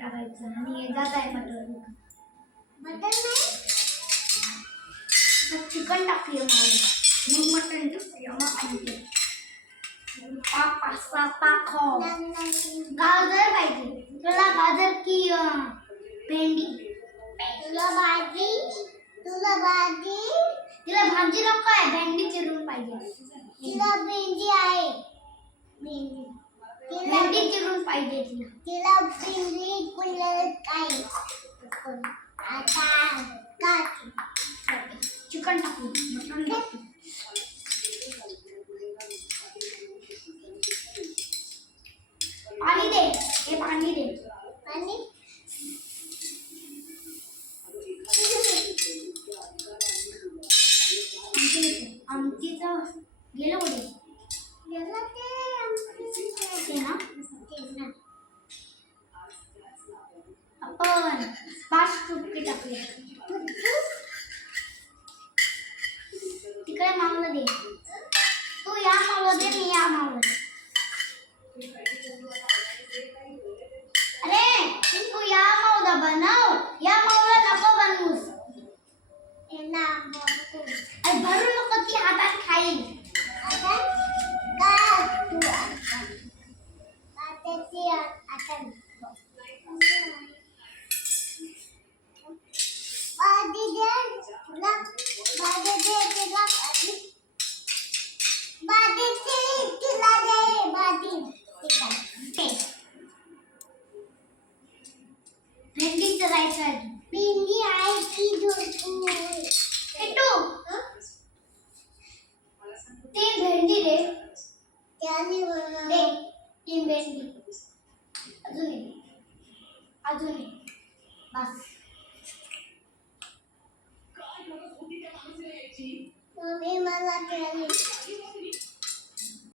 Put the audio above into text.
टाकायचं आणि हे जात आहे मटर मटन नाही चिकन टाकूया मग मटन टाकूया मग आणि गाजर पाहिजे तुला गाजर की भेंडी तुला भाजी तिला भाजी नको आहे भेंडी चिरून पाहिजे तिला भेंडी आहे भेंडी चिरून पाहिजे तिला भेंडी कुठे काय आता चिकन टाकू मटन टाकू पाणी दे हे पाणी दे पाणी आमटीचं गेलं कुठे गेलं ते ना आपण 5 चुटकी टाकूया तिकडे मावलं दे तू या मावलं दे मी या मावलं दे अरे तू या मावला बनव या मावला नको बनवूस अरे भरू नको ती हातात खाईल भेंडी करायचं भेंडी आहे की ते भेंडी दे त्याने दे ती भेंडी अजून बस मम्मी मला